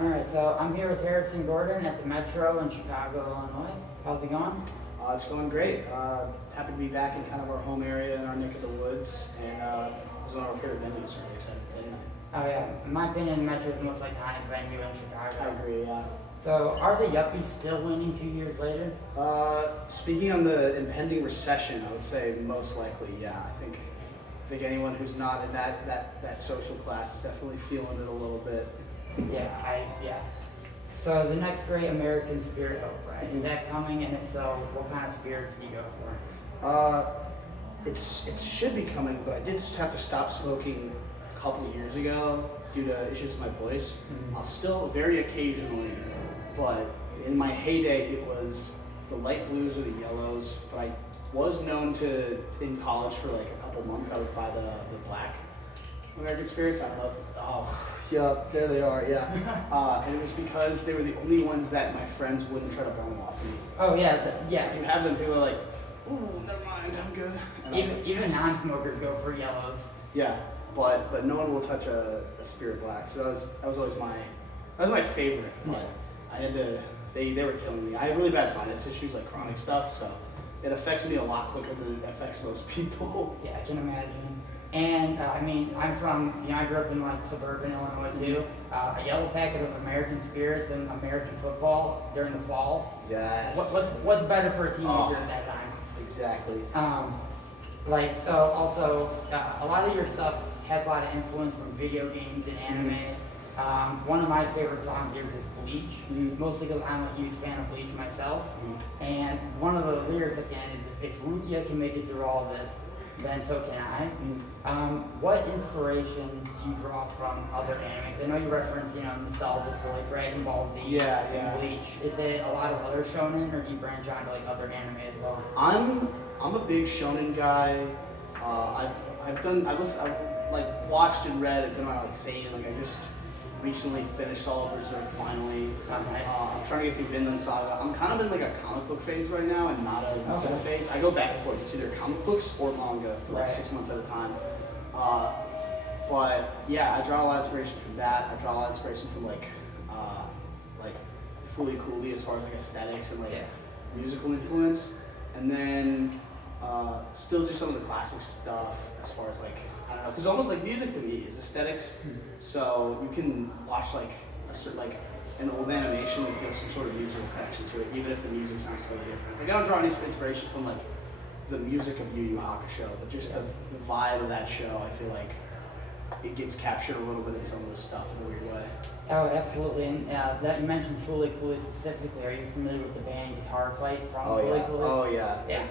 All right, so I'm here with Harrison Gordon at the Metro in Chicago, Illinois. How's it going? It's going great. Happy to be back in kind of our home area in our neck of the woods, and this is one of our favorite venues. Really excited to play tonight. Oh yeah, in my opinion, the Metro is the most iconic venue in Chicago. I agree. Yeah. So are the Yuppies still winning 2 years later? Speaking on the impending recession, I would say most likely, yeah. I think anyone who's not in that social class is definitely feeling it a little bit. Yeah. So the next great American spirit hope, right? Is that coming? And if so, what kind of spirits do you go for? It should be coming, but I did just have to stop smoking a couple of years ago due to issues with my voice. Mm-hmm. I'll still very occasionally, but in my heyday it was the light blues or the yellows. But I was known to, in college for like a couple months, I would buy the black American spirits. I don't know. Yeah, there they are. Yeah, and it was because they were the only ones that my friends wouldn't try to bum off me. Oh yeah, yeah. If you have them, people are like, "Ooh, never mind, I'm good." And Even non-smokers go for yellows. Yeah, but no one will touch a spirit black. So that was always my favorite. But I had to. They were killing me. I have really bad sinus issues, like chronic stuff, so it affects me a lot quicker than it affects most people. Yeah, I can imagine. And I'm from, I grew up in like suburban Illinois too. A yellow packet of American spirits and American football during the fall. Yes. What's better for a teenager at that time? Exactly. A lot of your stuff has a lot of influence from video games and anime. One of my favorite songs here is Bleach, mostly because I'm a huge fan of Bleach myself. And one of the lyrics at the end is, if Rukia can make it through all this, then so can I. What inspiration do you draw from other animes? I know you reference, nostalgia for like Dragon Ball Z and Bleach. Is it a lot of other shonen, or do you branch out to like other anime as well? I'm a big shonen guy. I've watched and read a good amount of like Satan. Like I just recently finished all of Berserk finally. Oh, nice. I'm trying to get through Vinland Saga. I'm kind of in like a comic book phase right now and not a manga phase. I go back and forth. It's either comic books or manga for like 6 months at a time. But yeah, I draw a lot of inspiration from that. I draw a lot of inspiration from like Fully Cooley as far as like aesthetics and musical influence. And then still just some of the classic stuff as far as like, I don't know, because almost like music to me is aesthetics. So you can watch like an old animation and feel some sort of musical connection to it, even if the music sounds totally different. Like I don't draw any inspiration from like the music of Yu Yu Hakusho, but just the vibe of that show. I feel like it gets captured a little bit in some of this stuff in a weird way. Oh, absolutely. And that you mentioned Fully Cooley specifically. Are you familiar with the band Guitar Fight from Fully Cooley? Oh yeah. Yeah.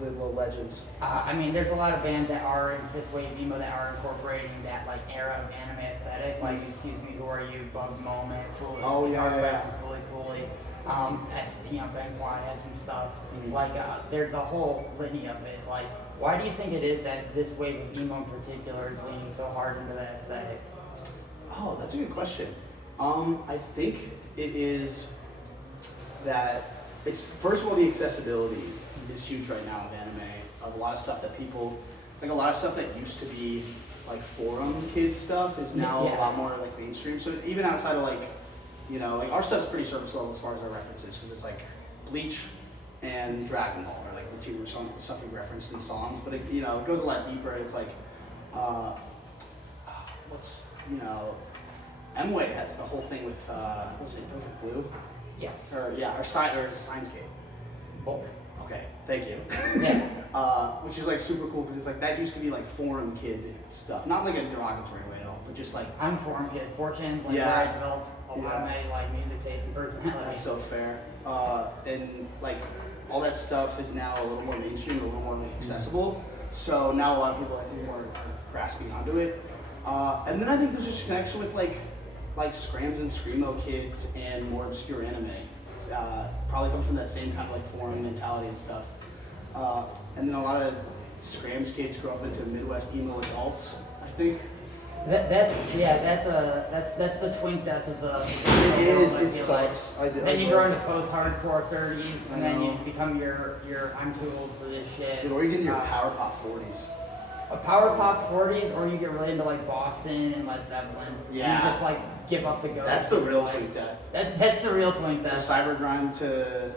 The little legends. There's a lot of bands that are in fifth wave emo that are incorporating that like era of anime aesthetic, like Excuse Me, Who Are You, Bug Moment, Fully Fight from Fully Cooley. Ben Quan has some stuff. There's a whole litany of it. Like, why do you think it is that this wave of emo in particular is leaning so hard into that aesthetic? Oh, that's a good question. I think it is that it's first of all the accessibility is huge right now of anime, of a lot of stuff that people, like a lot of stuff that used to be like forum kids stuff is now a lot more like mainstream. So even outside of like our stuff's pretty surface level as far as our references, because it's like Bleach and Dragon Ball are like the two stuff we referenced in songs, but it goes a lot deeper. It's like M-Way has the whole thing with what was it, Perfect Blue? Yes. Or Signscape. Both. Okay, thank you. Yeah. Which is like super cool because it's like that used to be like forum kid stuff, not like a derogatory way at all, but just like I'm forum kid. 4chan's where I developed a lot of my music taste and personality. That's so fair. And like all that stuff is now a little more mainstream, a little more like accessible. So now a lot of people I think are grasping onto it. And then I think there's just a connection with like Scrams and Screamo kids and more obscure anime. Probably comes from that same kind of like forum mentality and stuff. And then a lot of Scrams kids grow up into Midwest emo adults, I think. That's the twink death of the It is. It like. sucks. Then you grow into post-hardcore 30s, and then you become your I'm too old for this shit. Or you get into your power pop 40s. A power pop 40s, or you get really into like Boston and Led Zeppelin. Yeah. And just like give up the ghost. That's the real twink death. That's the real twink The death. cyber grind to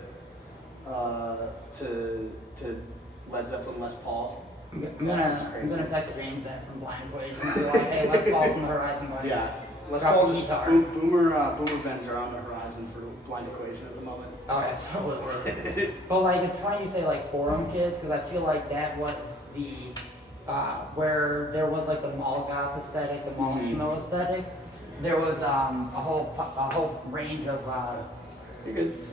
Led Zeppelin Les Paul. I'm That's crazy. gonna text James that from Blind Equation and be like, hey, let's call from the horizon, buddy. Yeah. Les Drop Paul's the guitar. Boomer Bends are on the horizon for Blind Equation at the moment. Oh, absolutely. But like, it's funny you say like forum kids, because I feel like that was the where there was like the mall goth aesthetic, the mall emo aesthetic. There was a whole range of. You're good.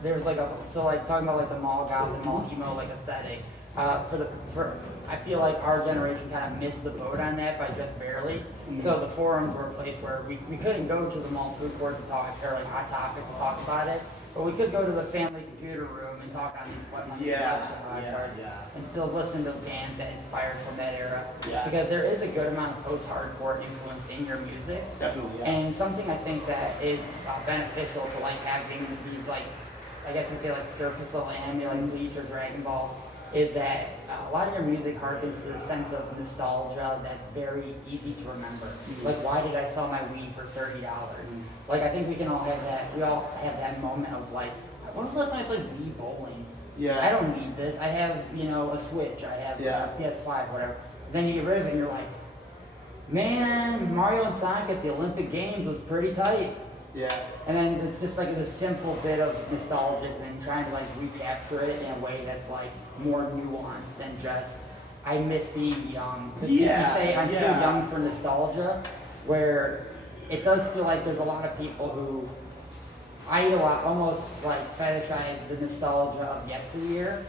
There's like talking about like the mall goth and mall emo like aesthetic. I feel like our generation kind of missed the boat on that by just barely. So the forums were a place where we couldn't go to the mall food court to talk or like Hot Topic to talk about it, but we could go to the family computer room and talk on these and still listen to bands that inspired from that era. Yeah. Because there is a good amount of post-hardcore influence in your music. Definitely, yeah. And something I think that is beneficial to like having these like, I guess you'd say like surface level anime like Bleach or Dragon Ball, is that a lot of your music harkens to the sense of nostalgia that's very easy to remember. Like, why did I sell my weed for $30? Like, I think we can all have that. We all have that moment of like, when was the last time I played Wii bowling? Yeah. I don't need this. I have, a Switch. I have a PS5, whatever. Then you get rid of it and you're like, man, Mario and Sonic at the Olympic Games was pretty tight. Yeah. And then it's just like this simple bit of nostalgic and trying to like recapture it in a way that's like more nuanced than just, I miss being young. Because people say I'm too young for nostalgia, where it does feel like there's a lot of people who idolize, almost like fetishize the nostalgia of yesteryear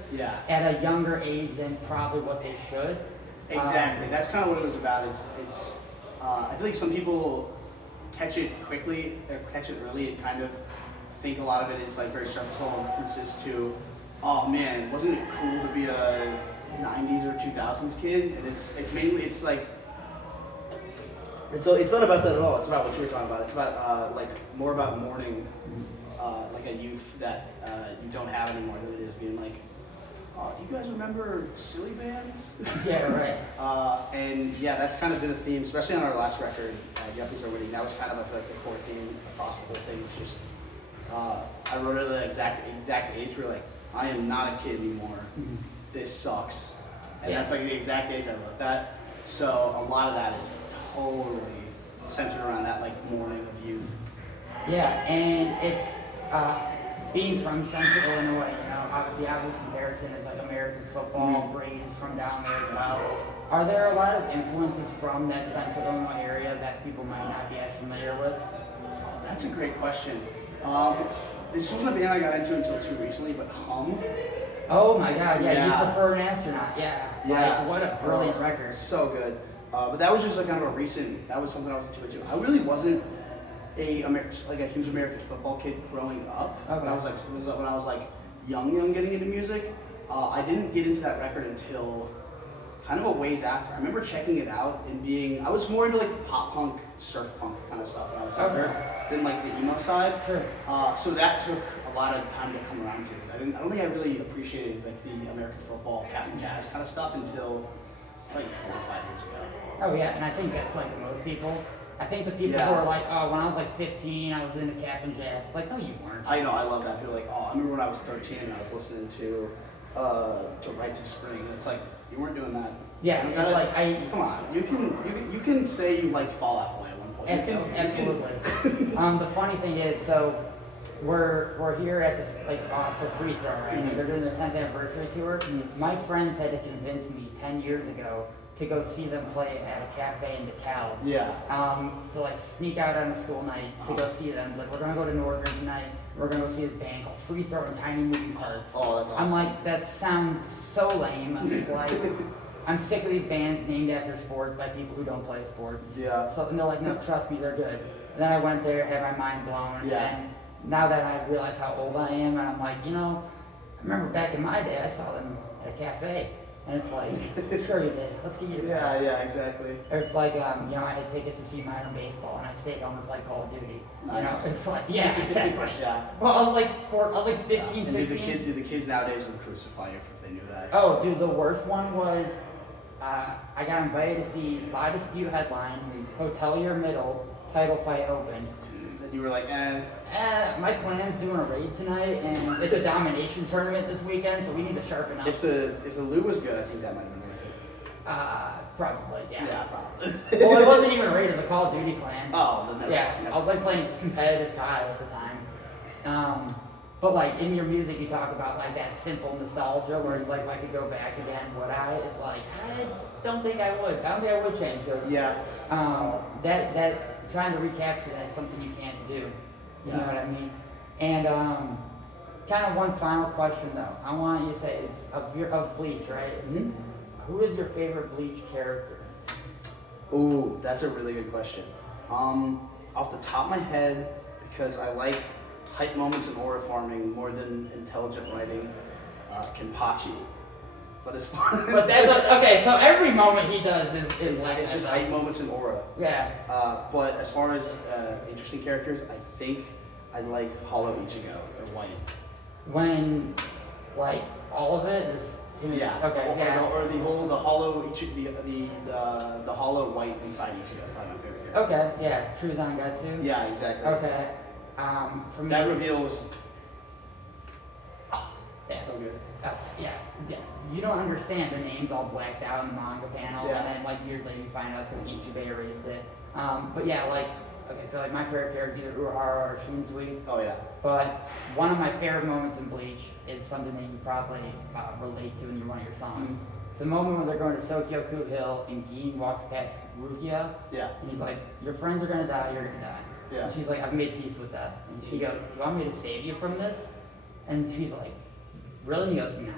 at a younger age than probably what they should. Exactly. That's kind of what it was about. It's I feel like some people catch it quickly, catch it early, and kind of think a lot of it is like very surface level references to, oh man, wasn't it cool to be a 90s or 2000s kid? And it's mainly, it's like, it's not about that at all. It's about what you were talking about. It's about like more about mourning like a youth that you don't have anymore than it is being like, oh, do you guys remember silly bands? Yeah, right. And yeah, that's kind of been a theme, especially on our last record, Yuppies Are Winning. That was kind of like the core theme across the whole thing. It's just, I wrote it at the exact age where like, I am not a kid anymore. This sucks. And that's like the exact age I wrote that. So a lot of that is totally centered around that like mourning of youth. Yeah, and it's being from Central Illinois, the obvious comparison is like American football, Brady's from down there as well. Are there a lot of influences from that Central Illinois area that people might not be as familiar with? Oh, that's a great question. This wasn't a band I got into until too recently, but Hum. Oh my god, you prefer an astronaut, Like, what a brilliant record. So good. But that was just like kind of that was something I was into. I really wasn't a huge American football kid growing up. Okay. When I was like young getting into music. I didn't get into that record until kind of a ways after. I remember checking it out and I was more into like pop punk, surf punk kind of stuff when I was younger than like the emo side. Sure. So that took a lot of time to come around to. I don't think I really appreciated like the American football, Captain Jazz kind of stuff until like 4 or 5 years ago. Oh yeah, and I think that's like most people. I think the people who are like, oh, when I was like 15, I was into Cap and Jazz. It's like, no, you weren't. I know, I love that. People are like, oh, I remember when I was 13 and I was listening to Rites of Spring. And it's like, you weren't doing that. Yeah, it's like come on, you can say you liked Fall Out Boy at one point. Absolutely. The funny thing is, so we're here at the for Free Throw, right? They're doing their 10th anniversary tour. My friends had to convince me 10 years ago to go see them play at a cafe in DeKalb. Yeah. To like sneak out on a school night to go see them. Like, we're gonna go to Northern tonight. We're gonna go see this band called Free Throw and Tiny Moving Parts. Oh, that's awesome. I'm like, that sounds so lame. It's like, I'm sick of these bands named after sports by people who don't play sports. Yeah. So, and they're like, no, trust me, they're good. And then I went there, had my mind blown. Yeah. And now that I realize how old I am, and I'm like, I remember back in my day, I saw them at a cafe. And it's like, sure you did. Let's get you. Yeah, exactly. Or it's like, you know, I had tickets to see minor baseball, and I stayed home and played Call of Duty. Nice. You know, it's like, yeah, exactly. Yeah. Well, I was like 15, And 16. do the kids nowadays would crucify you if they knew that? Oh, dude, the worst one was I got invited to see Live Dispute headline, Hotel Your Middle, title fight open. And you were like, My clan's doing a raid tonight, and it's a domination tournament this weekend, so we need to sharpen up. If the loot was good, I think that might have been worth it. Probably, yeah. Yeah, probably. Well, it wasn't even a raid, it was a Call of Duty clan. Oh, then never. Yeah, Never. I was like playing competitive Kyle at the time. But like in your music, you talk about like that simple nostalgia where it's like, if I could go back again, would I? It's like, I don't think I would. I don't think I would change those. Yeah. That trying to recapture that's something you can't do. You Yeah. know what I mean? And kind of one final question though. I want you to say is of Bleach, right? Mm-hmm. Who is your favorite Bleach character? Ooh, that's a really good question. Off the top of my head, because I like hype moments and aura farming more than intelligent writing, Kenpachi. But as far But that's okay. So every moment he does is like it's just that, hype moments and aura. Yeah. But as far as interesting characters, I think I like Hollow Ichigo or White. When like all of it is. Yeah. Okay. Yeah. Or the Hollow Ichigo, the Hollow White inside Ichigo is probably my favorite character. Okay. Yeah. True Zangetsu. Yeah, exactly. Okay. For me. That reveal was Yeah. so good. That's yeah. You don't understand the names all blacked out in the manga panel, Yeah. and then like years later you find out it's because Ichibei erased it. But yeah, like okay, so like my favorite character is either Urahara or Shinzui. Oh yeah. But one of my favorite moments in Bleach is something that you probably relate to in one of your songs. Mm-hmm. It's the moment when they're going to Sokyoku Hill and Gin walks past Rukia. Yeah. And he's like, your friends are going to die, you're going to die. Yeah. And she's like, I've made peace with death. And she goes, you want me to save you from this? And she's like, really? He goes, nah.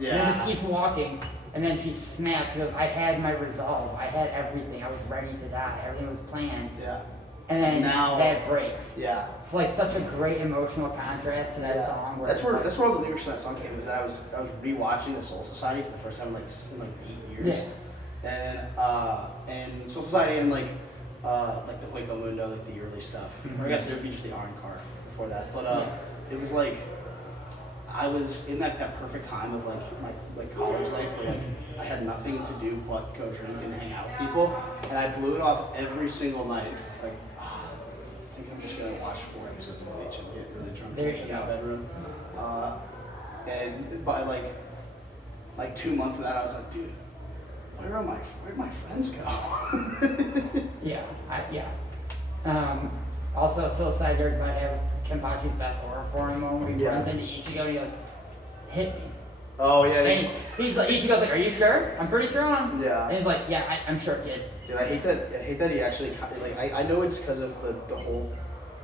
Yeah. And then just keeps walking. And then she snaps. She goes, I had my resolve. I had everything. I was ready to die. Everything was planned. Yeah. And then Now- that breaks. Yeah. It's like such a great emotional contrast to that song. Where That's it's where like, that's where all the lyrics to that song came. Is that I was rewatching the Soul Society for the first time in like 8 years. Yeah. And Soul Society and like the Hueco Mundo, like the early stuff. Mhm. Or I guess there would be just the Iron Card before that. But Yeah. it was like I was in that perfect time of like my college life where like I had nothing to do but go drink and hang out with people, and I blew it off every single night. Because it's like, I think I'm just gonna watch 4 episodes of Bleach and get really drunk There you in go. my bedroom. And by like 2 months of that, I was like, dude, where'd my friends go? Yeah. Also, so excited might have Kenpachi's best horror for him moment where he runs into Ichigo and he goes, hit me. Oh yeah. And he's like, Ichigo's like, are you sure? I'm pretty sure I'm. Yeah. And he's like, yeah, I'm sure, kid. Dude, I hate that he actually like I know it's because of the whole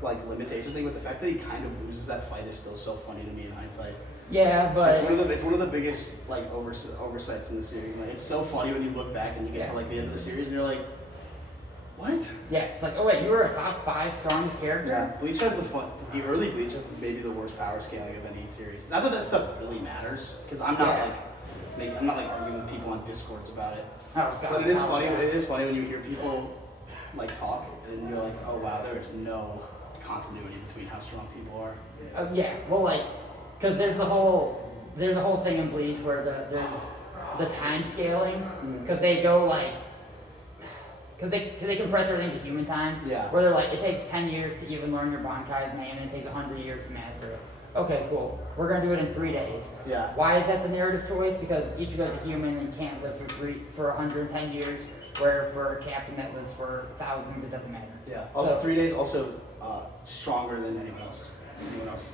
like limitation thing, but the fact that he kind of loses that fight is still so funny to me in hindsight. Yeah, but It's one of the biggest like oversights in the series. Like, it's so funny when you look back and you get to like the end of the series and you're like, what? yeah, it's like, oh wait, you were a top 5 strongest character? Yeah, Bleach has the early Bleach has maybe the worst power scaling of any series. Not that stuff really matters, because I'm not I'm not like arguing with people on Discords about it. Oh god. But it is funny. God. It is funny when you hear people like talk and you're like, oh wow, there is no continuity between how strong people are. Yeah, well, like, because there's a whole thing in Bleach where there's the time scaling, because they go like, because they compress everything to human time. Yeah. Where they're like, it takes 10 years to even learn your Bankai's name, and it takes 100 years to master it. Okay, cool. We're gonna do it in 3 days. Yeah. Why is that the narrative choice? Because Ichigo's a human and can't live for 110 years, where for a captain that lives for thousands, it doesn't matter. Yeah. So- Also, 3 days also stronger than anyone else's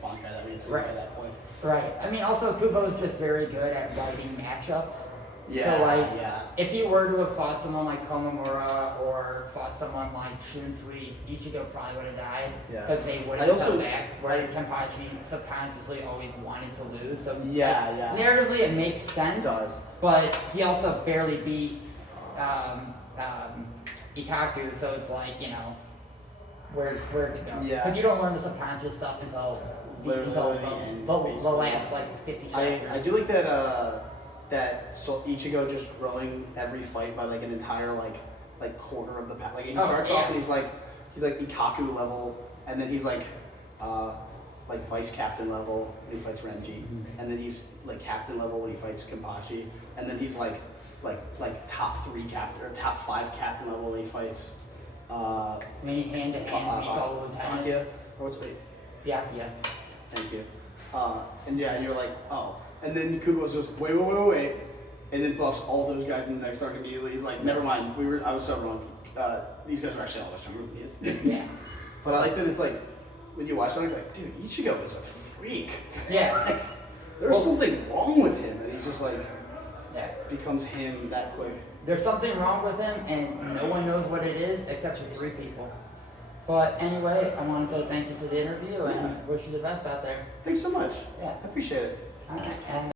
Bankai that we had seen at that point. Right. I mean, also Kubo's just very good at writing matchups. Yeah. So like, yeah. if you were to have fought someone like Komamura or fought someone like Shunsui, Ichigo probably would have died Yeah. because they would I have also- come back. Where Kenpachi subconsciously always wanted to lose. So Yeah, like, yeah. narratively, it makes sense. It does. But he also barely beat Ikaku, so it's like, you know, where's it go? Yeah. Because you don't learn the subconscious stuff until Literally the the end, last basically. like 50 chapters. I do like that that so Ichigo just growing every fight by like an entire like quarter of the pack. Like he Oh, starts yeah. off and he's like Ikaku level, and then he's like vice captain level when he fights Renji, and then he's like captain level when he fights Kenpachi, and then he's like top 3 captain or top 5 captain level when he fights Maybe hand to hand, he's all the lieutenants. Akia. Or what's wait? Yeah. Thank you. And yeah, you're like, oh. And then Kubo's just wait, and then buffs all those guys in the next arc immediately. He's like, never mind, I was so wrong. These guys are actually all stronger than he is. Yeah. But I like that it's like, when you watch something, like, dude, Ichigo is a freak. Yeah. There's something wrong with him, and he's just like, Yeah. becomes him that quick. There's something wrong with him, and no one knows what it is except for 3 people. But anyway, I want to say thank you for the interview and wish you the best out there. Thanks so much. Yeah. I appreciate it. All right. And